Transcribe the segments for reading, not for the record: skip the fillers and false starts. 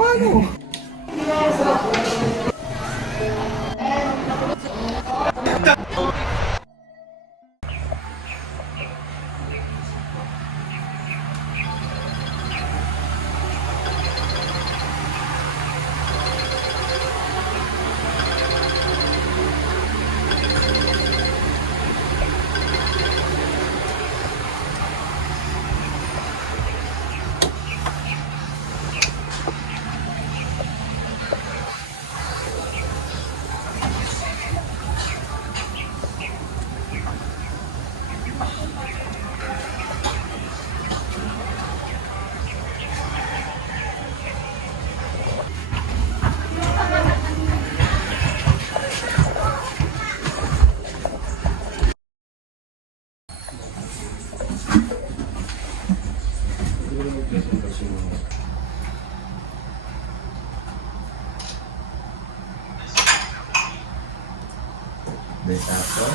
Paano? Besato.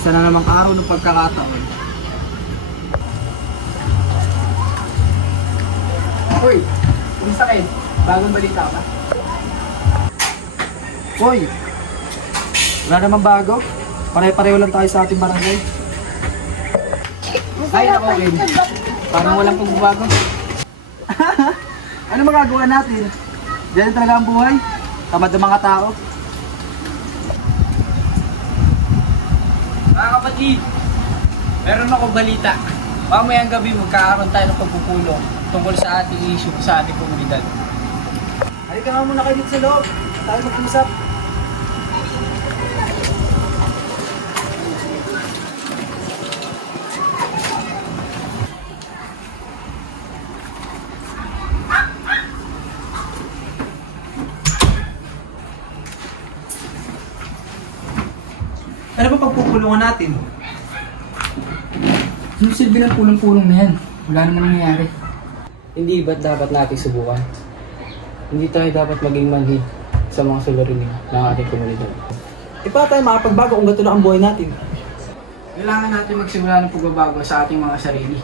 Isa na namang araw ng pagkakataon. Hoy, kumusta kayo? Bagong balita ka ba? Hoy, wala naman bago. Pare-pareho lang tayo sa ating barangay. Ay, nako, Ken. Parang walang pagbabago. Ano magagawa natin? Diyan talaga ang buhay. Tamad ng mga tao. Mga kapatid, meron akong balita. Mamayang gabi magkakaroon tayo ng pagpupulong tungkol sa ating issue sa ating komunidad. Halika nga muna kayo dito sa loob. Tayo mag-usap. Ano ba pagpupulungan natin? Anong silbi ng pulong-pulong na yan? Wala naman nangyayari. Hindi ba't dapat natin subukan? Hindi tayo dapat maging manhid sa mga suliranin ng ating komunidad. E paano tayo makapagbago kung gato na ang buhay natin? Kailangan natin magsimula ng pagbabago sa ating mga sarili.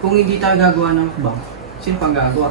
Kung hindi tayo gagawa ng hakbang, sino pang gagawa?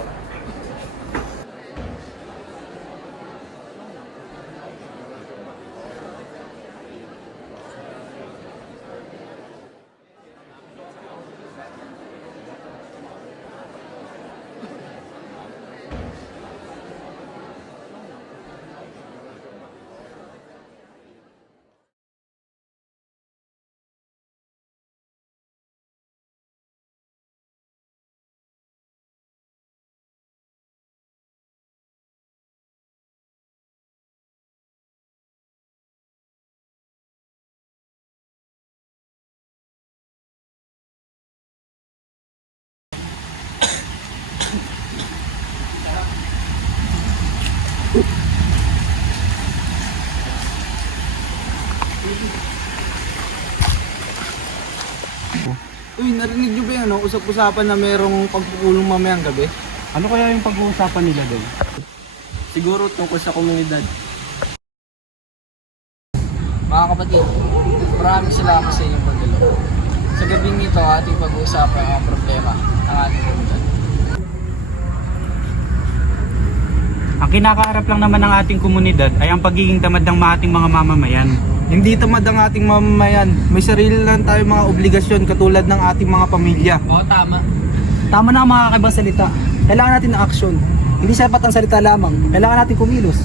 narinig nyo ba yun, no? Usap-usapan na merong pagpupulong mamayang gabi? Ano kaya yung pag-uusapan nila doon? Siguro tungkol sa komunidad. Mga kapatid, maraming salamat sa inyong pagdalo. Sa gabing ito, ating pag-uusapan ang problema ng ating komunidad. Ang kinakaharap lang naman ng ating komunidad ay ang pagiging tamad ng ating mga mamamayan. Hindi tamad ang ating mamamayan. May sarili lang tayo mga obligasyon katulad ng ating mga pamilya. Oo, tama. Tama na ang mga kakaibang salita. Kailangan natin ng aksyon. Hindi sapat ang salita lamang. Kailangan natin kumilos.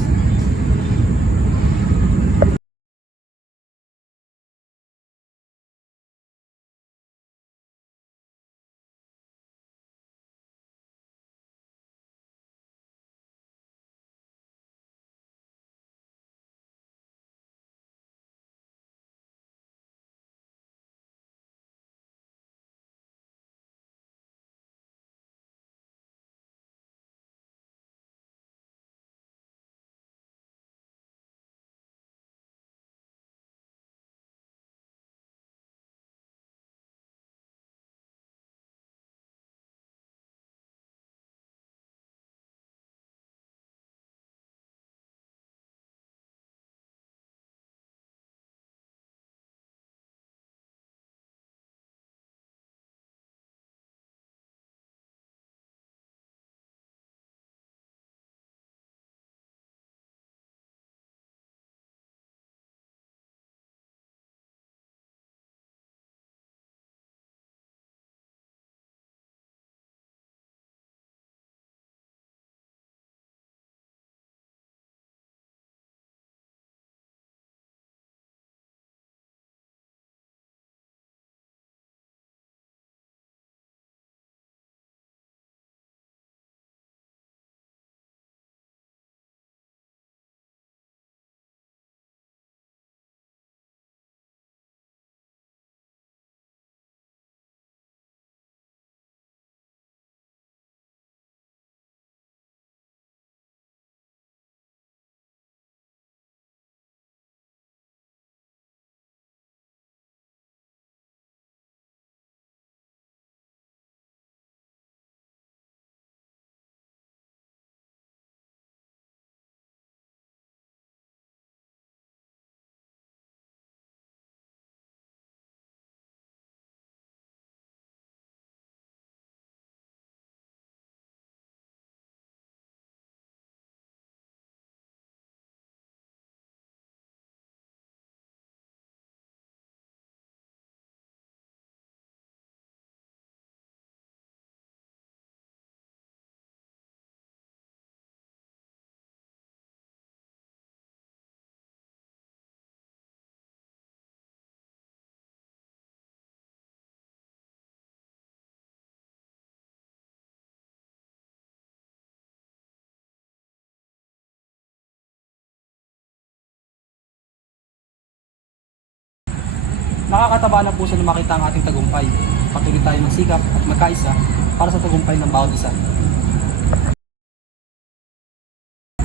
Nakakataba ng puso na makita ang ating tagumpay. Patuloy tayo magsikap at magkaisa para sa tagumpay ng bawat isa.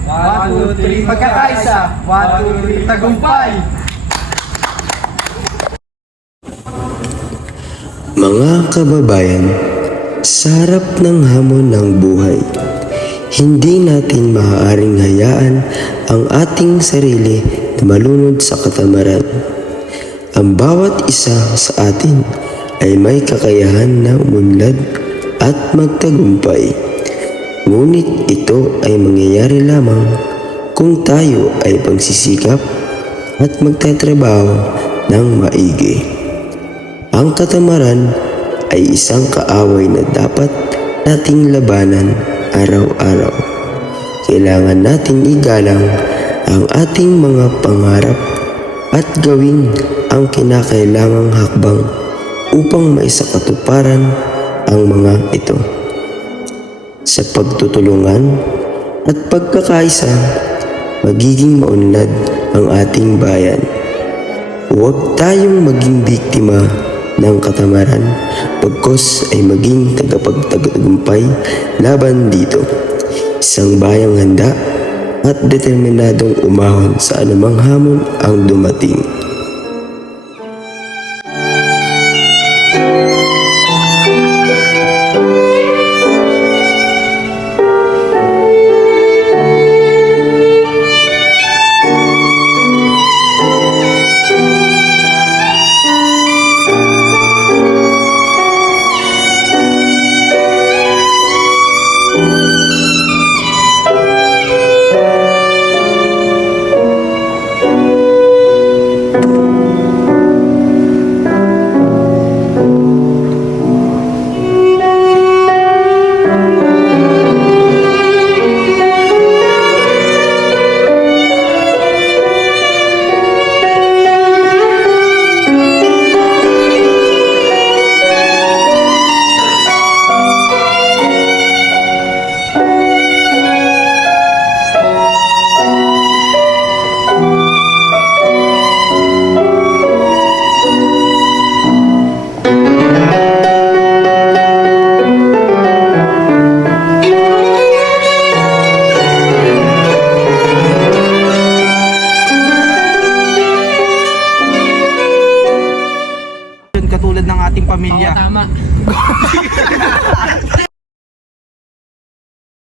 1, 2, 3, magkakaisa! 1, 2, 3, tagumpay! Mga kababayan, sa harap ng hamon ng buhay, hindi natin maaaring hayaan ang ating sarili na malunod sa katamaran. Ang bawat isa sa atin ay may kakayahan na umunlad at magtagumpay. Ngunit ito ay mangyayari lamang kung tayo ay pagsisikap at magtatrabaho ng maigi. Ang katamaran ay isang kaaway na dapat nating labanan araw-araw. Kailangan nating igalang ang ating mga pangarap at gawin ang kinakailangang hakbang upang maisakatuparan ang mga ito. Sa pagtutulungan at pagkakaisa, magiging maunlad ang ating bayan. Huwag tayong maging biktima ng katamaran, pagkos ay maging tagapagtagumpay laban dito. Isang bayang handa at determinadong umahon sa anumang hamon ang dumating.